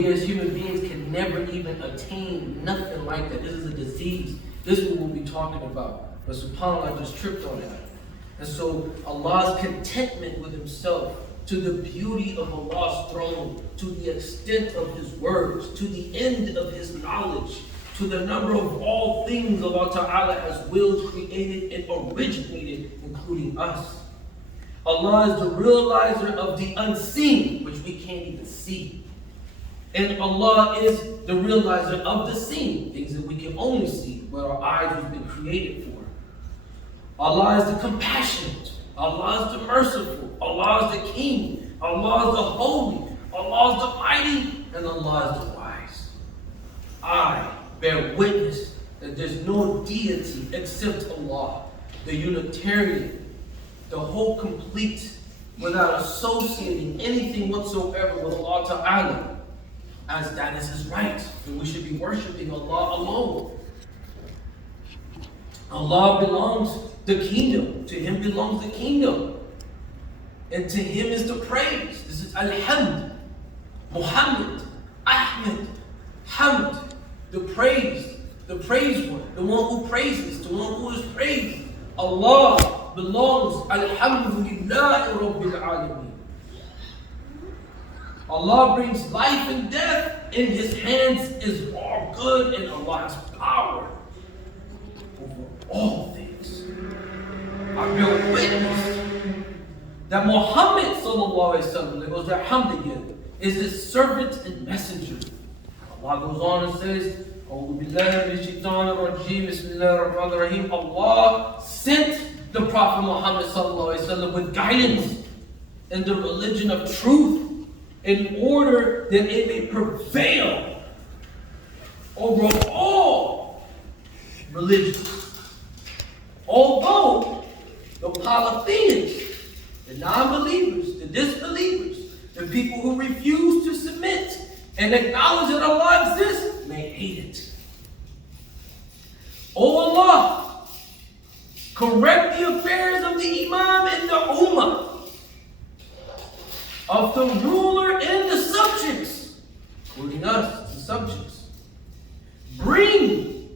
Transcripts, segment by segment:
We as human beings can never even attain nothing like that. This is a disease. This is what we'll be talking about. But subhanAllah, I just tripped on that. And so Allah's contentment with himself, to the beauty of Allah's throne, to the extent of his words, to the end of his knowledge, to the number of all things Allah Ta'ala has willed, created, and originated, including us. Allah is the realizer of the unseen, which we can't even see. And Allah is the realizer of the seen, things that we can only see, what our eyes have been created for. Allah is the compassionate. Allah is the merciful. Allah is the king. Allah is the holy. Allah is the mighty. And Allah is the wise. I bear witness that there's no deity except Allah, the Unitarian, the whole complete, without associating anything whatsoever with Allah Ta'ala, as that is his right. And we should be worshiping Allah alone. Allah belongs the kingdom. To him belongs the kingdom. And to him is the praise. This is Alhamd, Muhammad, Ahmed, Hamd, the praise one, the one who praises, the one who is praised. Allah belongs, Alhamdulillah Rabbil Alameen. Allah brings life and death. In his hands is all good, and Allah has power over all things. I bear witness that Muhammad sallallahu alaihi wasallam, there goes that hamd again, is his servant and messenger. Allah goes on and says, Allah sent the Prophet Muhammad sallallahu alaihi wasallam with guidance and the religion of truth, in order that it may prevail over all religions. Although the polytheists, the non-believers, the disbelievers, the people who refuse to submit and acknowledge that Allah exists, may hate it. O Allah, correct the affairs of the Imam and the Ummah, of the ruler and the subjects, including us, the subjects. Bring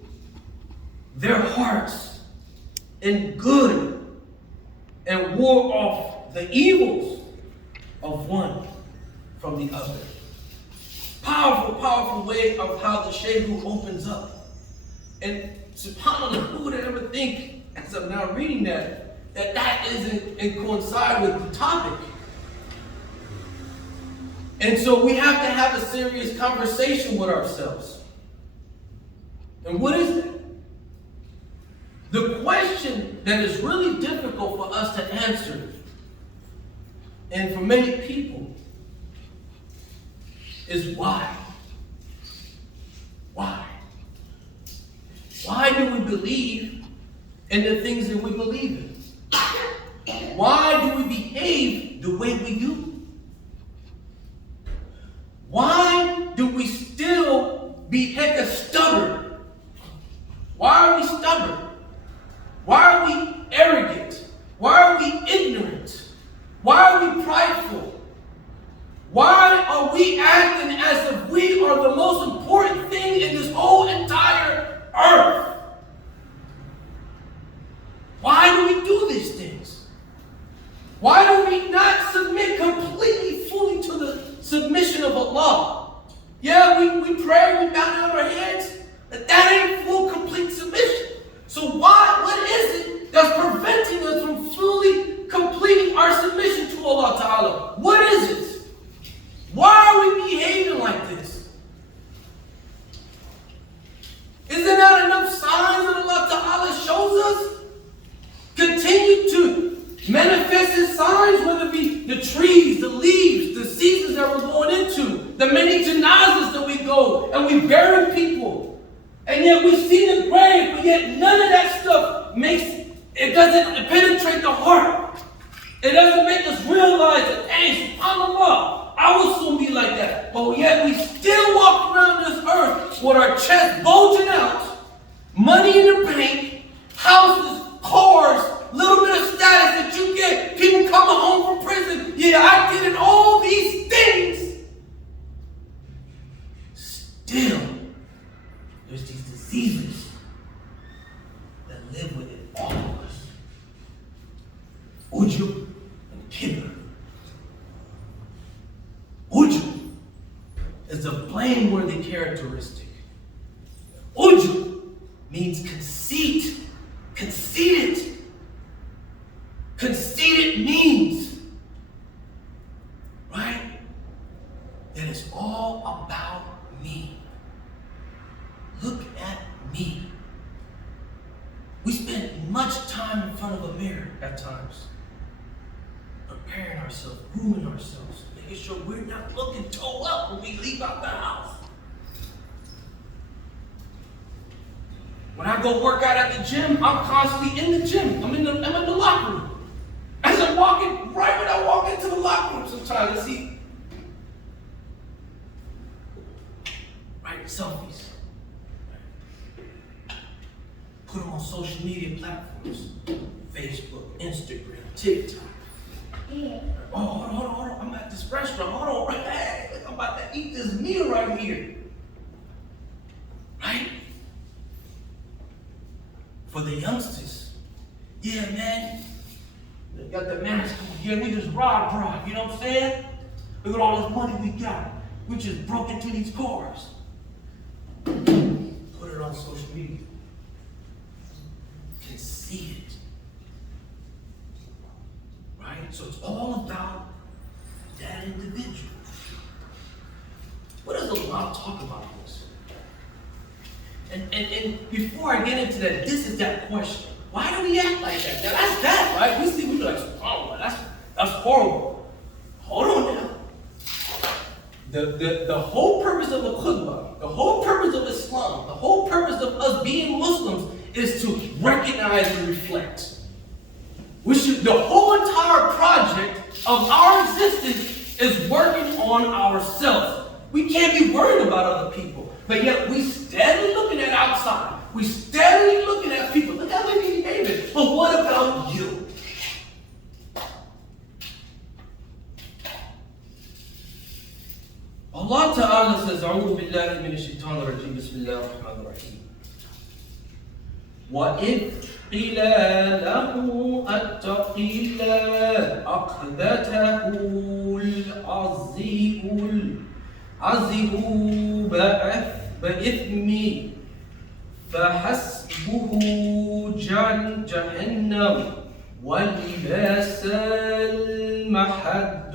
their hearts in good and ward off the evils of one from the other. Powerful, powerful way of how the Shaykh opens up. And subhanAllah, who would ever think, as I'm now reading that isn't coincide with the topic? And so we have to have a serious conversation with ourselves. And what is that? The question that is really difficult for us to answer, and for many people, is why? Why? Why do we believe in the things that we believe in? Why do we behave the way we do? Why do we still be hecka stubborn? Why are we stubborn? Why are we arrogant? Why are we ignorant? Why are we prideful? Why are we acting as if we are the most important thing in this whole entire earth? Why do we do these things? Why do we not submit completely, fully to the submission of Allah? Yeah, we pray, we bow down our heads, but that ain't full, complete submission. So what is it that's preventing us from fully completing our submission to Allah Ta'ala? What is it? Why are we behaving like this? Is there not enough signs that Allah Ta'ala shows us? Continue to manifest his signs, whether it be the trees, the leaves, the seasons that we're going into, the many janazas that we go and we bury people. And yet we see the grave, but yet none of that stuff doesn't penetrate the heart. It doesn't make us realize that, hey, subhanAllah, I will soon be like that. But yet we still walk around this earth with our chest bulging out, money in the bank, houses, cars, little bit of status that you get, people coming home from prison. Yeah, I did all these things. still, there's these diseases that live within all of us. Ujub and kibr. Ujub is a blameworthy characteristic. Ujub means conceit. Conceited. Conceited means, right, that it's all about me. Look at me. We spend much time in front of a mirror at times, preparing ourselves, grooming ourselves, making sure we're not looking toe up when we leave out the house. When I go work out at the gym, I'm constantly in the gym. I'm in the locker room. As I'm walking, right when I walk into the locker room sometimes, I see, right, selfies. Put them on social media platforms. Facebook, Instagram, TikTok. Yeah. Oh, hold on. I'm at this restaurant. Hold on. Hey, I'm about to eat this meal right here. Right? For the youngsters. Yeah, man. They got the mask. Yeah, we just robbed. You know what I'm saying? Look at all this money we got. We just broke into these cars. Put it on social media. Can see it. Right? So it's all about that individual. What does Allah talk about this? And before I get into that, this is that question. Why do we act like that? Now that's that, right? We be like, oh, that's horrible. Hold on now. The whole purpose of a khutbah, the whole purpose of Islam, the whole purpose of us being Muslims is to recognize and reflect. The whole entire project of our existence is working on ourselves. We can't be worried about other people, but yet we steadily looking at outside. We steadily looking at people. Look how they behaving. But what about you? Allah Ta'ala says, أعوذ بالله من الشيطان الرجيم بسم الله الرحمن الرحيم. وإذ قيل له اتق الله أخذته العزي بإثم فحسبه جهنم ولباس المحد.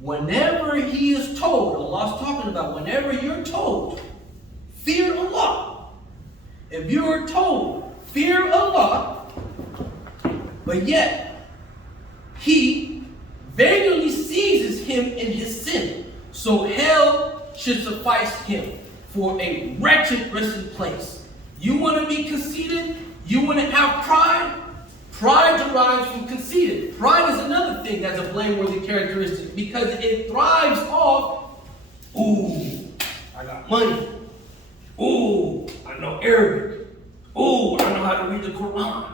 Whenever he is told, Allah's talking about whenever you're told, fear Allah. If you're told, fear Allah, but yet he vaguely seizes him in his sin, so hell should suffice him for a wretched resting place. You want to be conceited? You want to have pride? Pride derives from conceited. Pride is another thing that's a blameworthy characteristic because it thrives off, ooh, I got money. Ooh, I know Arabic. Ooh, I know how to read the Quran.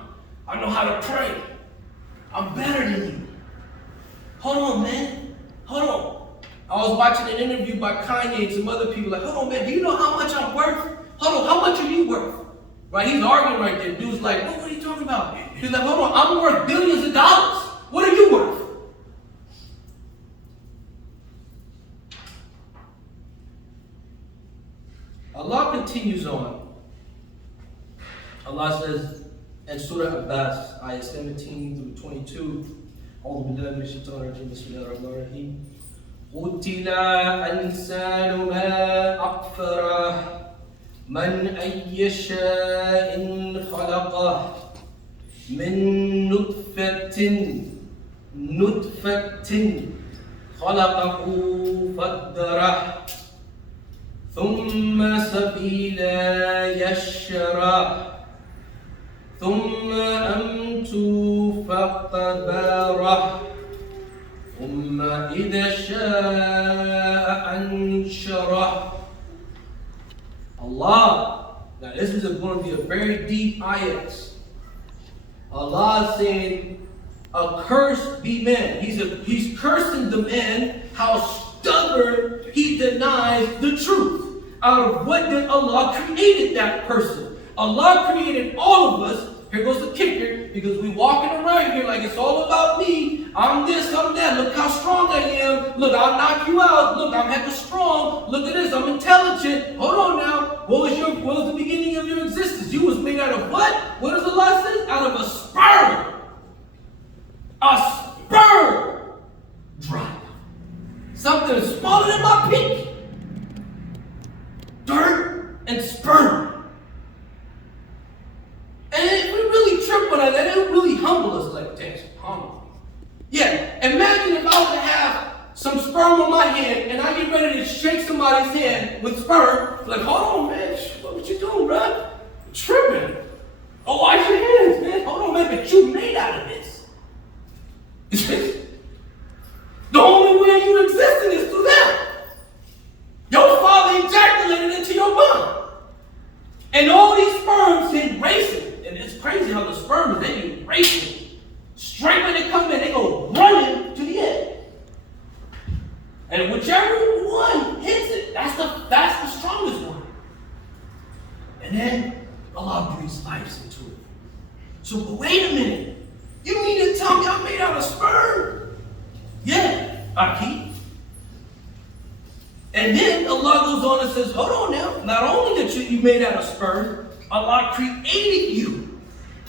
I know how to pray. I'm better than you. Hold on, man. Hold on. I was watching an interview by Kanye and some other people like, hold on, man, do you know how much I'm worth? Hold on, how much are you worth? Right, he's arguing right there. Dude's like, what are you talking about? He's like, hold on, I'm worth billions of dollars. What are you worth? Allah continues on. Allah says in Surah Abbas, ayah 17 through 22, أعوذ بالله من الشيطان الرجيم بسم الله الرحمن الرحيم قتل الإنسان ما أكفره من أي شيء خلقه من نطفة خلقه فقدره ثم سبيل يشرح ثم أمت فقبره ثم إذا شاء أنشره. Allah, now this is going to be a very deep ayat. Allah is saying, accursed be man. He's cursing the man how stubborn he denies the truth. out of what did Allah created that person. Allah created all of us. Here goes the kicker, because we walking around here like it's all about me. I'm this, I'm that. Look how strong I am. Look, I'll knock you out. Look, I'm hecka strong. Look at this, I'm intelligent. Hold on now. What was the beginning of your existence? You was made out of what? What does Allah say? Out of a sperm. A sperm drop. Something smaller than my pinky. Dirt and sperm. And if we really trip on that, it'll really humble us like, damn, humble. Yeah, imagine if I was to have some sperm on my hand and I get ready to shake somebody's hand with sperm. Like, hold on, man, what you doing, bro? Tripping. Oh, wash your hands, man. Hold on, man, but you made out of this. The only way you existing is through that. Your father ejaculated into your bum. And all these sperms did racing. And it's crazy how the sperm, they be racing. Straight when they come in, they go running to the end. And whichever one hits it, that's the strongest one. And then Allah breathes life into it. So, but wait a minute. You mean to tell me I'm made out of sperm? Yeah, Aki. And then Allah goes on and says, hold on now. Not only that you made out of sperm, Allah created you.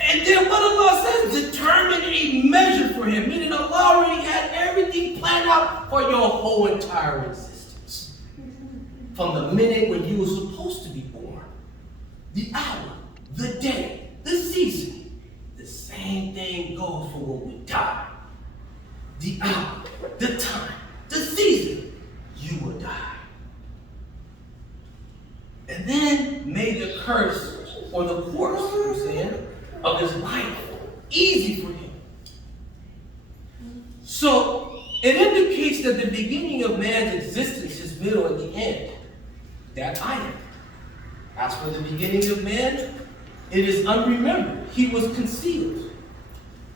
And then what Allah says, determine a measure for him. Meaning Allah already had everything planned out for your whole entire existence. From the minute when you were supposed to be born. The hour, the day, the season. The same thing goes for when we die. The hour, the time, the season, you will die. And then made the curse or the course, I'm saying, of his life easy for him. So it indicates that the beginning of man's existence, his middle and the end, that I am. As for the beginning of man, it is unremembered. He was concealed.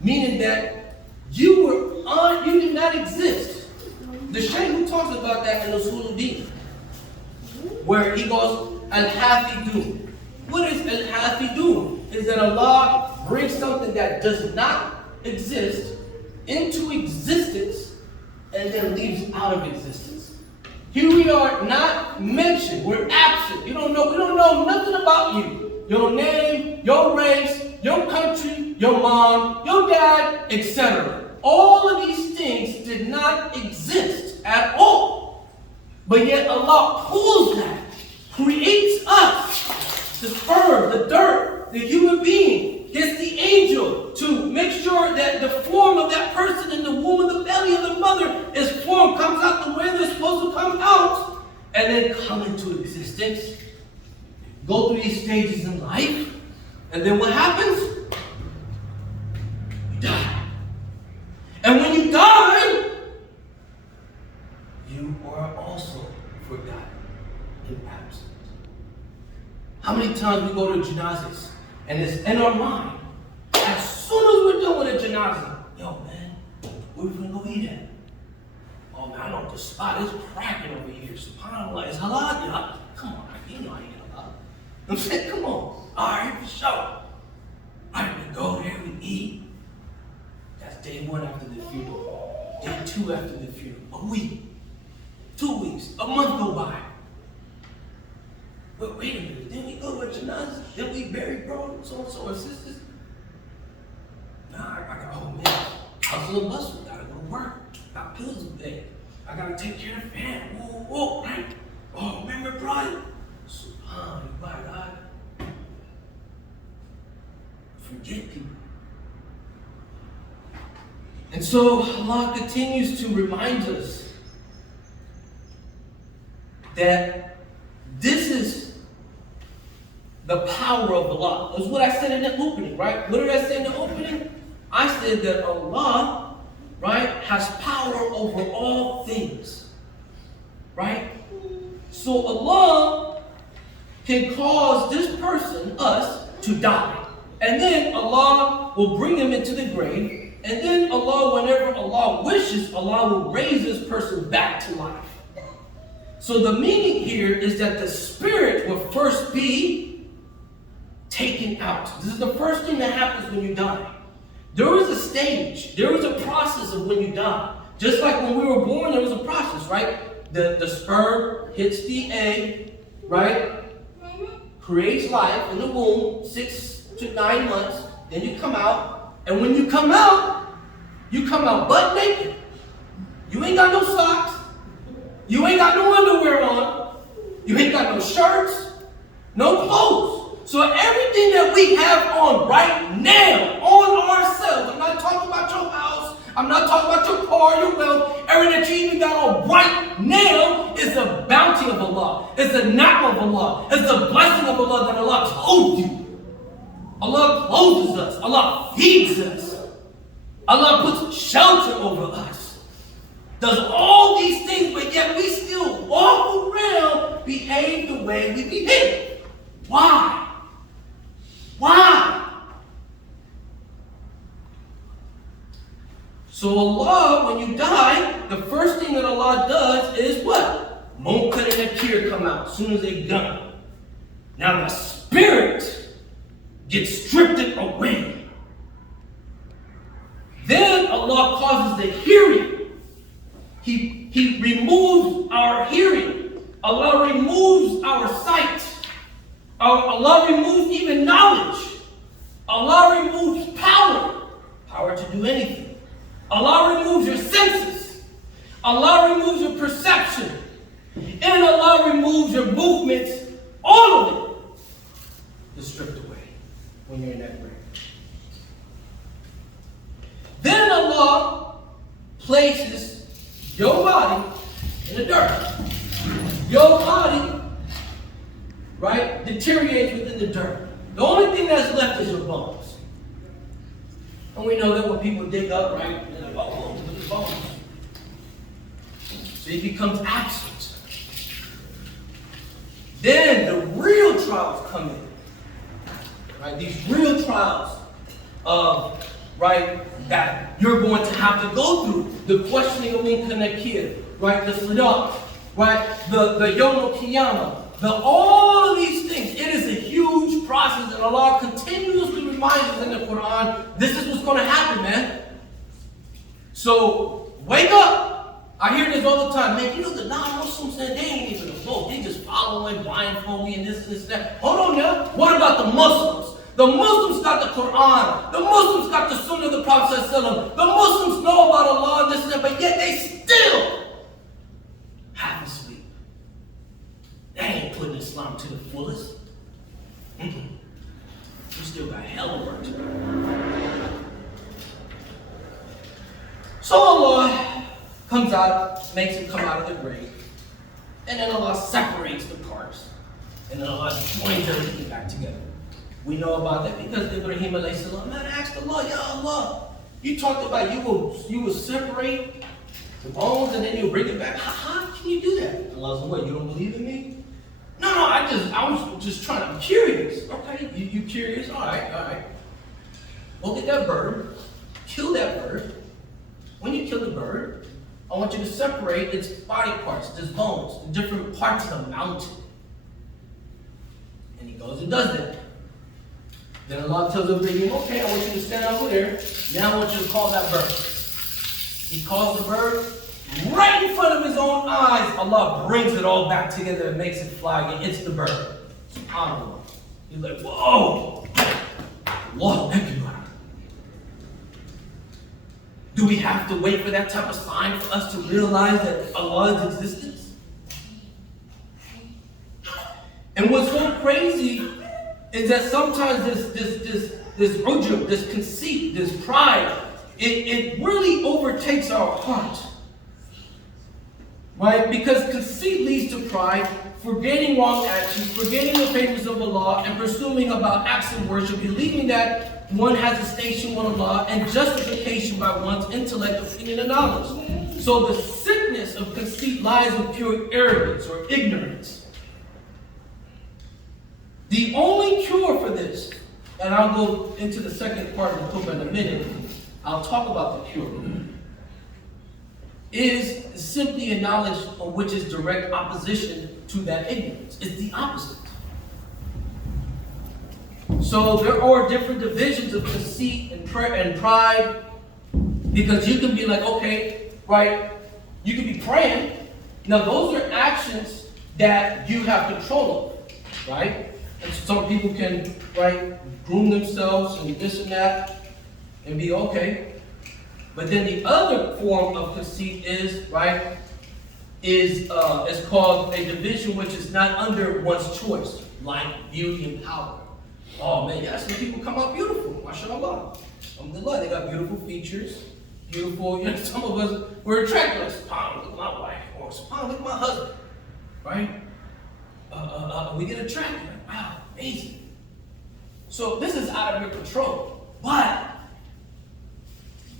Meaning that you did not exist. The Shaykh who talks about that in the Suludin, where he goes, Al-Hafidun. What is Al-Hafidun? Is that Allah brings something that does not exist into existence and then leaves out of existence. Here we are not mentioned. We're absent. We don't know nothing about you. Your name, your race, your country, your mom, your dad, etc. All of these things did not exist at all. But yet Allah pulls that, creates us, the sperm, the dirt, the human being, gets the angel to make sure that the form of that person in the womb of the belly of the mother is formed, comes out the way they're supposed to come out, and then come into existence, go through these stages in life, and then what happens? You die. And when you die, you are also forgotten and absent. How many times we go to janazas and it's in our mind, as soon as we're done with a janaza, yo man, where we gonna go eat at? Oh man, I know the spot is cracking over here. SubhanAllah, it's halal, y'all. Come on, you know I ain't halal. I'm saying, come on. Alright, for sure. Alright, we go there, we eat. That's day 1 after the funeral. Day 2 after the funeral. A week. 2 weeks. A month go by. But wait a minute, didn't we go with janazas? Didn't we bury bros, so-and-so, and sisters? Nah, I got, oh man, hustle and bustle, gotta go to work. Got pills to pay. I gotta take care of the family. Whoa, right? Oh, remember, brother? Subhanallah, by God. Forget people. And so Allah continues to remind us that this is the power of Allah. That's what I said in the opening, right? What did I say in the opening? I said that Allah, right, has power over all things, right? So Allah can cause this person, us, to die. And then Allah will bring him into the grave. And then Allah, whenever Allah wishes, Allah will raise this person back to life. So the meaning here is that the spirit will first be taken out. This is the first thing that happens when you die. There is a stage, there is a process of when you die. Just like when we were born, there was a process, right? The sperm hits the egg, right? Creates life in the womb, 6 to 9 months. Then you come out. And when you come out butt naked. You ain't got no socks. You ain't got no underwear on. You ain't got no shirts, no clothes. So everything that we have on right now, on ourselves, I'm not talking about your house, I'm not talking about your car, your wealth, everything that you even got on right now is the bounty of Allah. It's the ni'mah of Allah. It's the blessing of Allah that Allah clothed you. Allah clothes us. Allah feeds us. Allah puts shelter over us. Does all these things, but yet we still walk around, behave the way we behave. Why? Why? So Allah, when you die, the first thing that Allah does is what? Munkar and Nakir come out as soon as they're done. Now the spirit gets stripped away. Then Allah causes the hearing. He removes our hearing. Allah removes our sight. Allah removes even knowledge. Allah removes power to do anything. Allah removes your senses. Allah removes your perception. And Allah removes your movements. All of it is stripped away when you're in that grave. Then Allah places your body in the dirt. Your body, right, deteriorates within the dirt. The only thing that's left is your bones. And we know that when people dig up, right, they're like, oh, look at the bones. So it becomes absent. Then the real trials come in. Right, these real trials of, right, that you're going to have to go through. The questioning of Munkar Nakir, right, the Sadat, right, the Yom Al-Qiyamah, all of these things. It is a huge process, and Allah continuously reminds us in the Quran, this is what's going to happen, man. So, wake up. I hear this all the time. Man, you know the non-Muslims, they ain't even a vote. They just following blindfoldly and this and that. Hold on now. What about the Muslims? The Muslims got the Quran. The Muslims got the Sunnah of the Prophet. The Muslims know about Allah and this and that, but yet they still half asleep. They ain't putting Islam to the fullest. We still got hella work to do. So Allah comes out, makes him come out of the grave, and then Allah separates the parts, and then Allah joins everything back together. We know about that because Ibrahim alayhi salam, man, asked Allah, Ya Allah, you talked about you will separate the bones and then you'll bring it back. How can you do that? Allah said, what, you don't believe in me? No, I was just trying, I'm curious. Okay, you curious? All right. Go get that bird, kill that bird. When you kill the bird, I want you to separate its body parts, its bones, the different parts of the mountain. And he goes and does that. Then Allah tells Ibrahim, okay, I want you to stand over there. Now I want you to call that bird. He calls the bird. Right in front of his own eyes, Allah brings it all back together and makes it fly again. It's the bird. SubhanAllah. He's like, whoa. Allahu Akbar. Do we have to wait for that type of sign for us to realize that Allah's existence? And what's so crazy is that sometimes this ujub, this conceit, this pride, it really overtakes our heart. Right? Because conceit leads to pride, forgetting wrong actions, forgetting the favors of Allah, and presuming about acts of worship, believing that one has a station with Allah, and justification by one's intellect, opinion, and knowledge. So the sickness of conceit lies in pure arrogance or ignorance. The only cure for this, and I'll go into the second part of the book in a minute, I'll talk about the cure, is is simply a knowledge of which is direct opposition to that ignorance. It's the opposite. So there are different divisions of conceit and pride, because you can be like, okay, right, you can be praying. Now those are actions that you have control of, right? And some people can, right, groom themselves and this and that and be okay. But then the other form of conceit is, right, is called a division which is not under one's choice, like beauty and power. Oh man, yeah, some people come out beautiful, mashallah. Alhamdulillah, they got beautiful features, beautiful, you know, some of us, we're attracted, like, subhanAllah, look at my wife, or subhanAllah, look at my husband, right? We get attracted, like, wow, amazing. So this is out of your control, but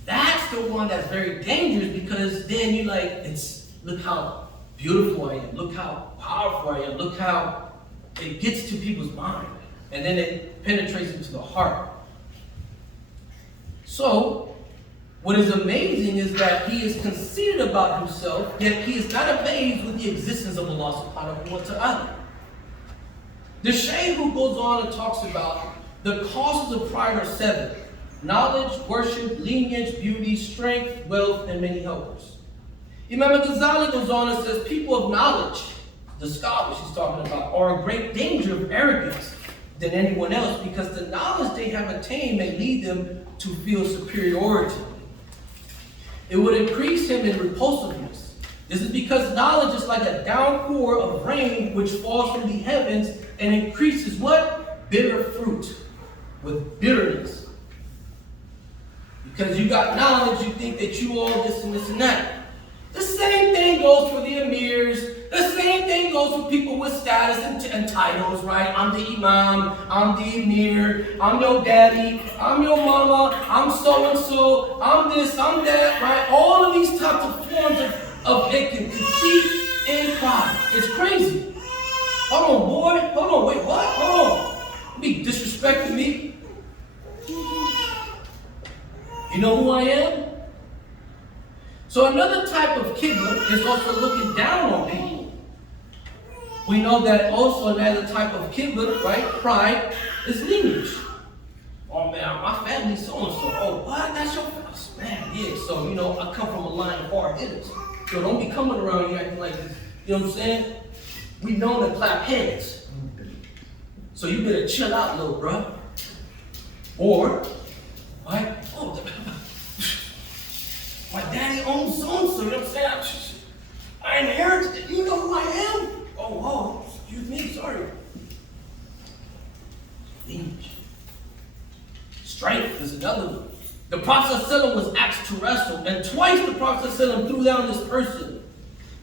that's the one that's very dangerous, because then you're like, look how beautiful I am, look how powerful I am, look how it gets to people's mind, and then it penetrates into the heart. So, what is amazing is that he is conceited about himself, yet he is not amazed with the existence of Allah subhanahu wa ta'ala. The Shaykh who goes on and talks about the causes of pride are 7. Knowledge, worship, lineage, beauty, strength, wealth, and many helpers. Imam al-Ghazali goes on and says, people of knowledge, the scholars he's talking about, are in great danger of arrogance than anyone else, because the knowledge they have attained may lead them to feel superiority. It would increase him in repulsiveness. This is because knowledge is like a downpour of rain which falls from the heavens and increases what? Bitter fruit with bitterness. Because you got knowledge, you think that you all this and this and that. The same thing goes for the emirs. The same thing goes for people with status and titles, right? I'm the imam, I'm the emir, I'm your daddy, I'm your mama, I'm so-and-so, I'm this, I'm that, right? All of these types of forms of conceit and pride. It's crazy. Hold on, boy. Hold on, wait, what? Hold on. You disrespecting me? You know who I am? So another type of kibla is also looking down on people. We know that also another type of kibla, right, pride, is lineage. Oh man, my family's so-and-so. Oh, what? That's your family? Man, yeah, so, you know, I come from a line of hard hitters. So don't be coming around here acting like this. You know what I'm saying? We know to clap hands. So you better chill out, little bro. Or, right? Oh, my daddy owns so-and-so, you know what I'm saying? I inherited it. You know who I am? Oh, excuse me, sorry. Lineage. Strength is another one. The Prophet ﷺ was asked to wrestle, and twice the Prophet ﷺ threw down this person.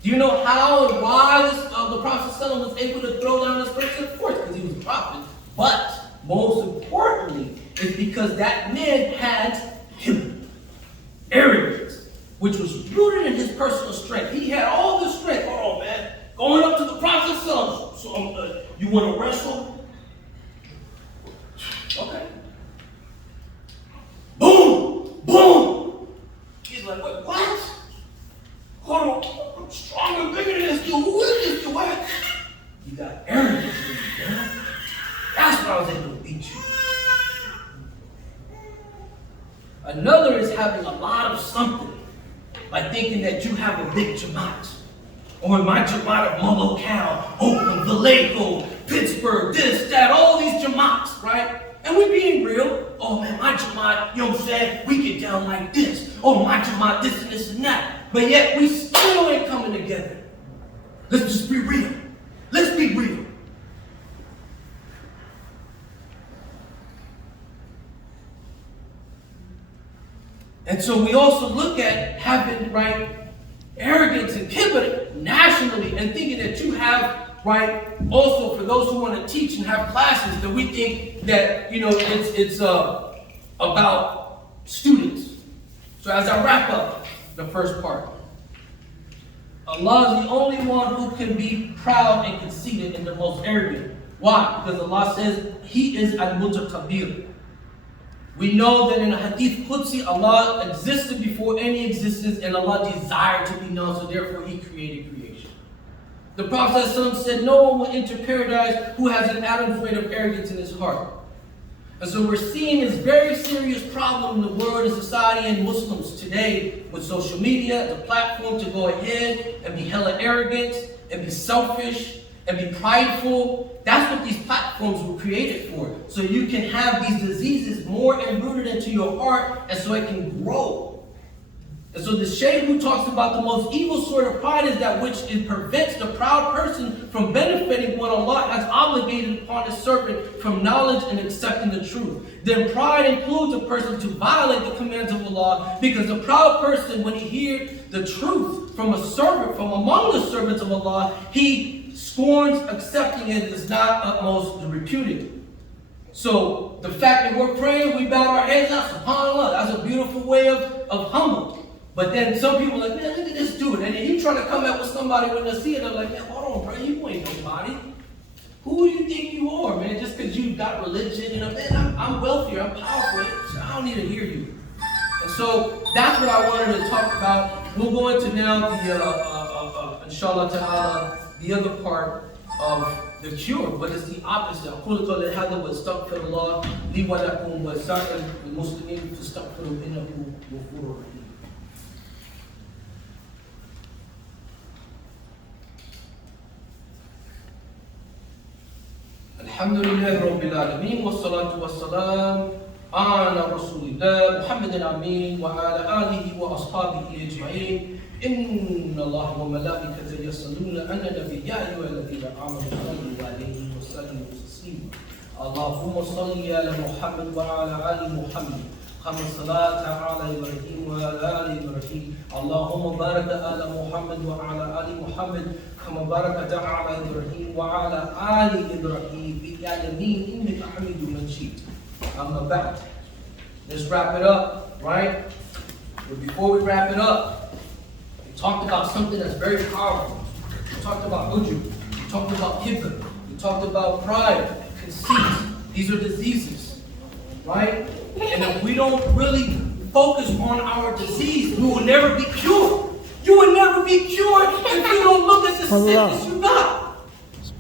Do you know how and why the Prophet ﷺ was able to throw down this person? Of course, because he was a prophet. But most importantly, is because that man had arrogance, which was rooted in his personal strength. He had all this strength. Oh man, going up to the Prophet ﷺ. So you want to wrestle? Okay. Boom! Boom! He's like, wait, what? Hold on, I'm strong and bigger than this dude. Who is this dude? What? You got arrogance in you, man. That's why I was able to beat you. Another is having a lot of something, like thinking that you have a big Jamaat. Or in my Jamaat of my locale, Oakland, Vallejo, Pittsburgh, this, that, all these Jamaats, right? And we're being real. Oh man, my Jamaat, you know what I'm saying? We get down like this. Oh, my Jamaat, this and this and that. But yet we still ain't coming together. Let's just be real. Let's be real. And so we also look at having, right, arrogance and kibble nationally, and thinking that you have, right, also for those who want to teach and have classes, that we think that, you know, it's about students. So as I wrap up the first part, Allah is the only one who can be proud and conceited and the most arrogant. Why? Because Allah says He is al-Mutakabir. We know that in a hadith Qudsi, Allah existed before any existence and Allah desired to be known, so therefore He created creation. The Prophet said, no one will enter paradise who has an atom's weight of arrogance in his heart. And so we're seeing this very serious problem in the world and society and Muslims today with social media, the platform to go ahead and be hella arrogant and be selfish and be prideful. That's what these platforms were created for. So you can have these diseases more enrooted into your heart and so it can grow. And so the Shaykh who talks about the most evil sort of pride is that which it prevents the proud person from benefiting what Allah has obligated upon His servant from knowledge and accepting the truth. Then pride includes a person to violate the commands of Allah, because a proud person, when he hears the truth from a servant, from among the servants of Allah, he scorns accepting it and is not utmost reputed. So the fact that we're praying, we bow our heads out, subhanAllah, that's a beautiful way of humble. But then some people are like, man, look at this dude. And then you try to come out with somebody when they see it, they're like, man, hold on, bro, you ain't nobody. Who do you think you are, man? Just because you got religion, man, I'm wealthier, I'm powerful, so I don't need to hear you. And so that's what I wanted to talk about. We'll go into now the, inshallah ta'ala, the other part of the cure, but it's the opposite. أقول قولي هذا واستغفر الله لي ولكم ولسائر المسلمين فاستغفروا إنه غفور رحيم. الحمد لله رب العالمين والصلاة والسلام على رسول الله محمد الأمين وعلى آله وأصحابه أجمعين. إن الله وملائكته يصلون على النبي يا أيها الذين آمنوا صلوا عليه وسلموا تسليما. اللهم صل على محمد وعلى آل محمد كما صليت على إبراهيم وعلى آل إبراهيم. اللهم بارك على محمد وعلى آل محمد كما باركت على إبراهيم وعلى آل إبراهيم في العالمين إنك حميد مجيد. Amma ba'd. Let's wrap it up, right? But before we wrap it up, we talked about something that's very powerful. We talked about ujub. We talked about kibr. We talked about pride, conceit. These are diseases, right? And if we don't really focus on our disease, we will never be cured. You will never be cured if you don't look at the sickness you got.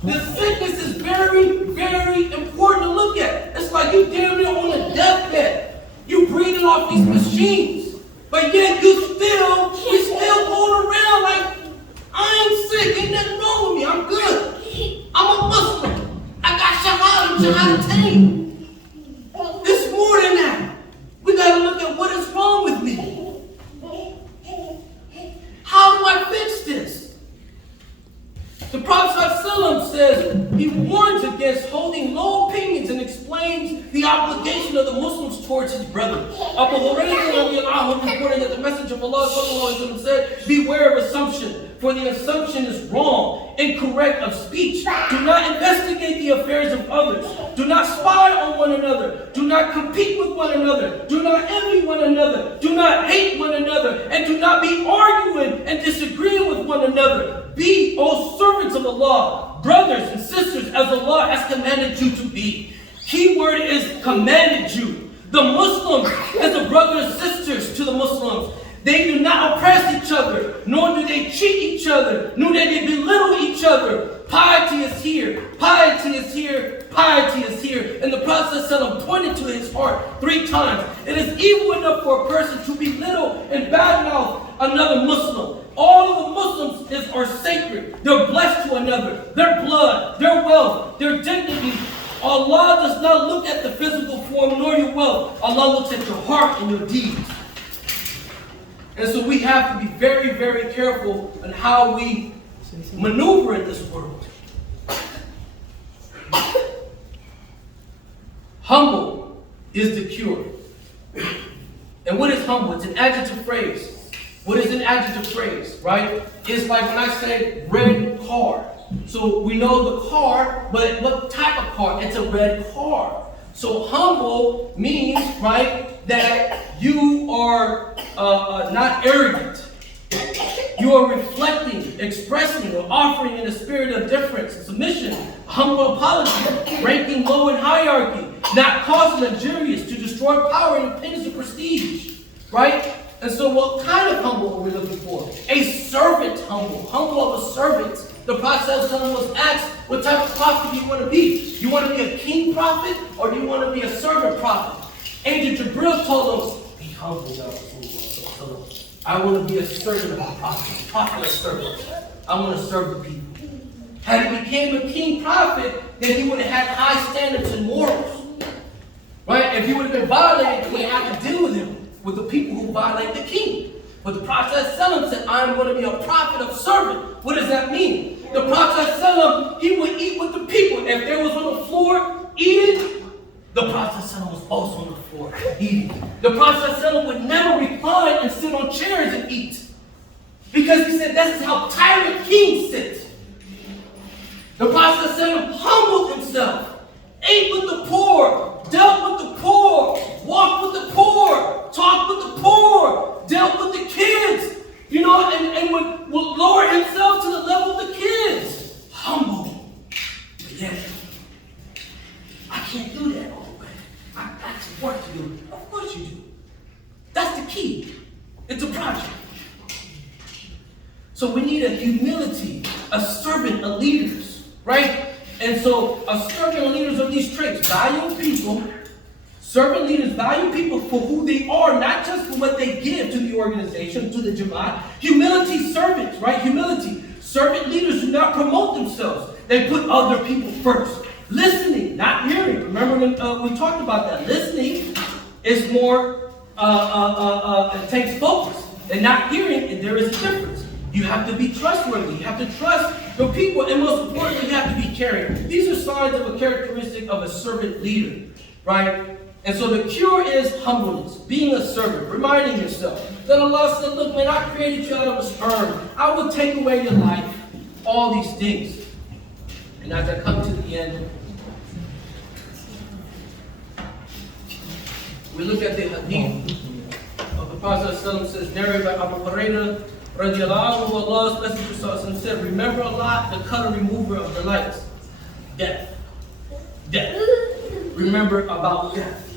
The sickness is very, very important to look at. It's like you damn near on a deathbed. You breathing off these machines, but yet we still going around like, I ain't sick, ain't nothing wrong with me, I'm good. I'm a Muslim. I got shahadatain. It's more than that. We gotta look at what is wrong with me. How do I fix this? The Prophet ﷺ says he warns against holding low opinions and explains the obligation of the Muslims towards his brethren. Abu Hurairah reported that the Messenger of Allah ﷺ said, beware of assumption, for the assumption is wrong, incorrect of speech. Do not investigate the affairs of others. Do not spy on one another. Do not compete with one another. Do not envy one another. Do not hate one another. And do not be arguing and disagreeing with one another. Be, O servants of Allah, brothers and sisters, as Allah has commanded you to be. Key word is commanded you. The Muslims as the brothers and sisters to the Muslims. They do not oppress each other, nor do they cheat each other, nor do they belittle each other. Piety is here, piety is here, piety is here. And the Prophet ﷺ pointed to his heart 3 times. It is evil enough for a person to belittle and badmouth another Muslim. All of the Muslims are sacred. They're blessed to another. Their blood, their wealth, their dignity. Allah does not look at the physical form nor your wealth. Allah looks at your heart and your deeds. And so we have to be very, very careful on how we maneuver in this world. Humble is the cure. And what is humble? It's an adjective phrase. What is an adjective phrase, right? It's like when I say red car. So we know the car, but what type of car? It's a red car. So humble means, right, that you are not arrogant. You are reflecting, expressing, or offering in a spirit of deference, submission, humble apology, ranking low in hierarchy, not causing injurious to destroy destroy power, independence, and prestige, right? And so what kind of humble are we looking for? A servant humble of a servant. The Prophet was asked, what type of prophet do you want to be? You want to be a king prophet, or do you want to be a servant prophet? Angel Jibril told him, be humble, Ya Rasulullah. I want to be a servant of the prophet of servant. I want to serve the people. Had he became a king prophet, then he would have had high standards and morals. Right? If he would have been violated, we had to deal with him, with the people who violate the king. But the Prophet said, I'm going to be a prophet of servant. What does that mean? The Prophet, he would eat with the people. If they was on the floor eating, the Prophet was also on the floor eating. The Prophet would never recline and sit on chairs and eat. Because he said, this is how tyrant kings sit. The Prophet humbled himself, ate with the poor, dealt with the poor, walked with the poor, talked with the poor, dealt with the kids, and would lower himself to the level of the kids. Humble. But yet, I can't do that all the way. I got some work to do. Of course you do. That's the key. It's a project. So we need a humility, a servant of leaders, right? And so a servant of leaders of these traits, value people. Servant leaders value people for who they are, not just for what they give to the organization, to the Jumu'ah. Humility servants, right? Humility. Servant leaders do not promote themselves. They put other people first. Listening, not hearing. Remember when we talked about that. Listening is more, it takes focus. And not hearing, and there is a difference. You have to be trustworthy. You have to trust the people. And most importantly, you have to be caring. These are signs of a characteristic of a servant leader, right? And so the cure is humbleness, being a servant, reminding yourself that Allah said, look, man, I created you out of a sperm. I will take away your life, all these things. And as I come to the end, we look at the hadith of the Prophet says, narrated by Abu Hurairah, radiallahu anhu, Allah's Messenger said, remember Allah, the cutter remover of the lights. Death. Death. Remember about death.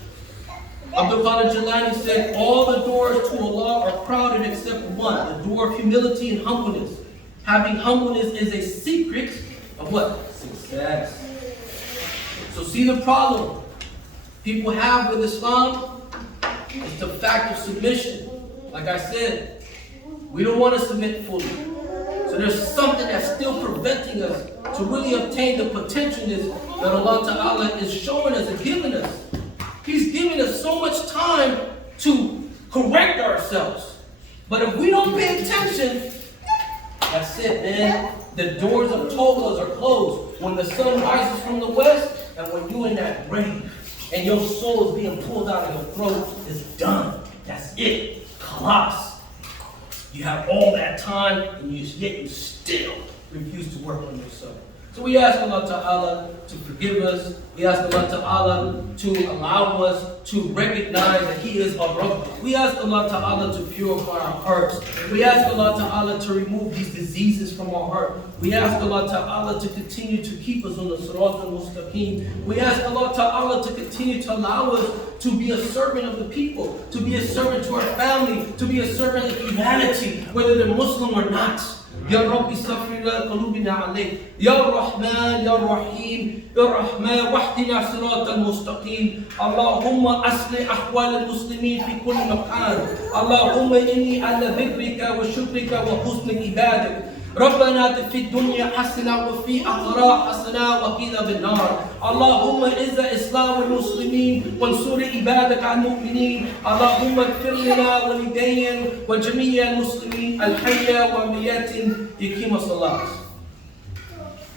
Abdul Qadir Jilani said, all the doors to Allah are crowded except one, the door of humility and humbleness. Having humbleness is a secret of what? Success. So see the problem people have with Islam? It's the fact of submission. Like I said, we don't want to submit fully. So there's something that's still preventing us to really obtain the potential that Allah Ta'ala is showing us and giving us. He's giving us so much time to correct ourselves. But if we don't pay attention, that's it, man. The doors of Tawbah are closed. When the sun rises from the west, and when you're in that grave, and your soul is being pulled out of your throat, it's done. That's it. Khalas. You have all that time, and yet you still refuse to work on yourself. So we ask Allah Ta'ala to forgive us. We ask Allah Ta'ala to allow us to recognize that He is our Rabb. We ask Allah Ta'ala to purify our hearts. We ask Allah Ta'ala to remove these diseases from our heart. We ask Allah Ta'ala to continue to keep us on the Sirat al-Mustaqim. We ask Allah Ta'ala to continue to allow us to be a servant of the people, to be a servant to our family, to be a servant of humanity, whether they're Muslim or not. يا رب استغفر لنا قلوبنا عليك يا الرحمن يا الرحيم يا الرحمن واهدنا صراط المستقيم اللهم أصلح أحوال المسلمين في كل مكان اللهم إني على ذكرك وشكرك وحسن عبادك ربنا في الدنيا حسنة وفي الآخرة حسنة وقنا بالنار اللهم اعز الإسلام والمسلمين وانصر عبادك المؤمنين اللهم اغفر لنا ولدينا وجميع المسلمين الحي والميت يقيم الصلاة